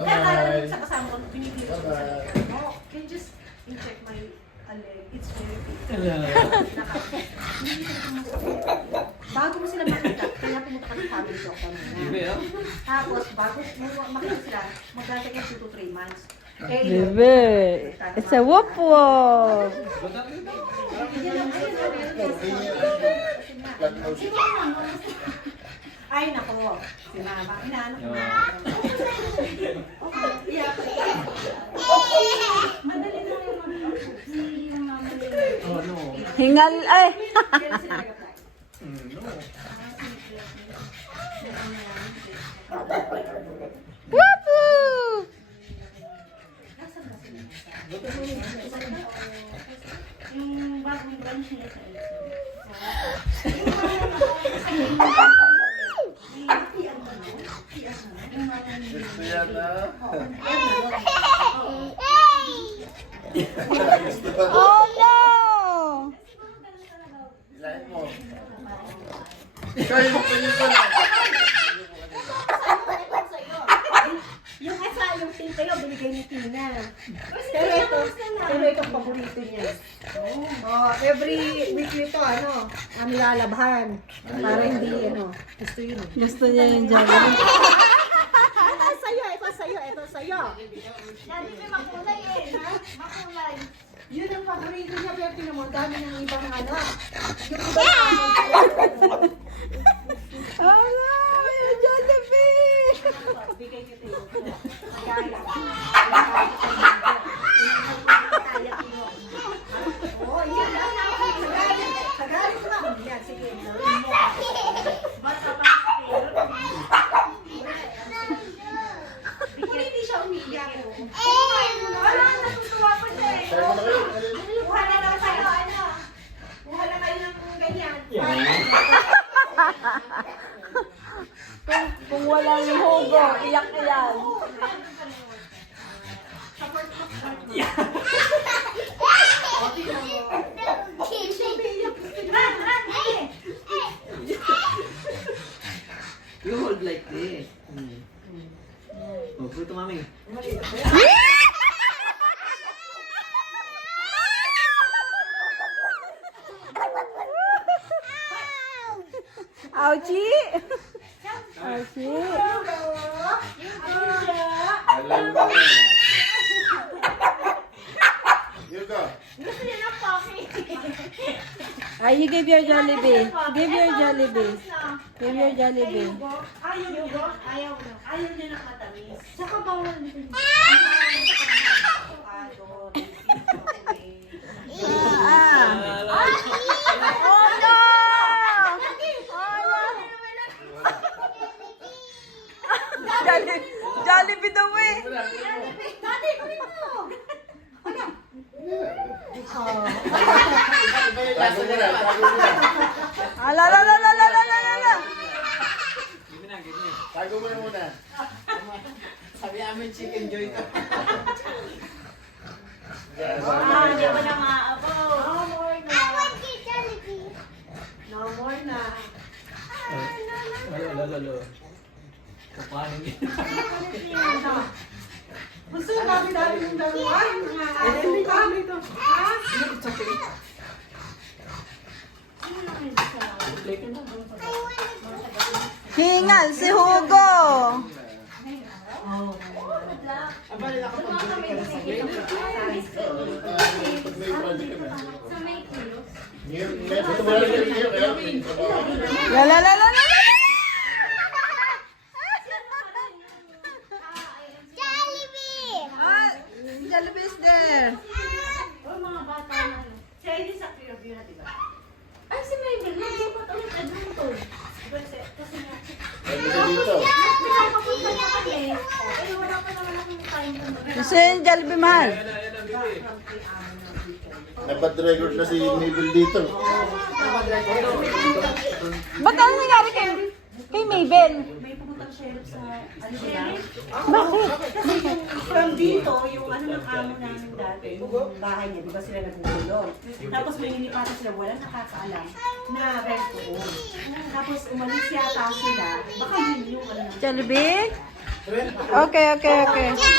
Kaya akala sa kasama ko, binibigay ko sa no, can you just check my leg? It's very big. Bago mo sila makita, kaya pumunta ka ng family doctor muna. Tapos, bago makita sila, mag-take ka 2 to 3 months. Bebe, it's a whoop whoop. Ay, nako. Si mama, inaano ko na. Madali na yung mama. Hingal, ay. Whoop whoop. Yung bagong branch nila sa Gusto yan na. Oh no! Ilahin mo. Kaya mo pa yun pala. yung yung pink kayo, binigay ni Tina. Pero ito paborito niya. Oh, every week nito, nilalabhan. Para hindi, gusto yun. Gusto niya yung Jollibee. Ito sa'yo. Dati may makulay eh, ha? Makulay. Yun ang paborito niya, pero tinamo, dami ng ibang Yung Ala, yung Jollibee! bigay kita yun. Oh, yan. Tagalog ko na. Yan, sige. Basta pa. Hindi siya umiiyak. Wala, natutuwa pa siya eh. Kaya mo na kayo. Kuha na daw tayo, Kuha na kayo ng ganyan. Kung wala yung hugo, iyak na yan. You hold like this. Oh, puto mami. Ouchie! Ouchie! Alam mo. Yugo. Gusto niya ng coffee. Ay, you give your Jollibee. Give your Jollibee. Give your Jollibee. Ayaw niya ng matamis. Saka bawal nito. Oh no! Jollibee daw eh. Dati, kunin mo! Tago mo na. Tago mo na. Ala, la, la, la, la, la, la, la, la. Give me na, give me. Tago mo na muna. Sabi namin chicken joy ka. Hindi ako na maabaw. No more na. Lalo. Kapanin niya. Gusto yung dami-dami yung dalawa. Yung kami ito. Ha? It's okay. Hingal si Hugo. Abali na kapag bili ka na sa gate. Pag may project ka na. Sa may kilos. Ito mo lang yung iyo. La, la, la, la, la, la. Ah, Jollibee is there. O mga bata na. Siya hindi sa Pure na, diba? Ay, si Mabel, nagsukat ulit Edmonton. Kasi nga, Dito. Nakapunta niya kami. Eh, wala pa naman akong time. Gusto yung Jollibee, mahal. Dapat record na si Mabel dito. Ba't ano nangyari kay Mabel? may pumutang sheriff sa sheriff. Bakit? Kasi from dito, yung ng amo namin dati, yung bahay niya, di ba sila nagugulong? Tapos may nilipatan sila, walang nakakaalam na rent to own. Tapos umalis yata sila, baka yun yung Jollibee? Okay.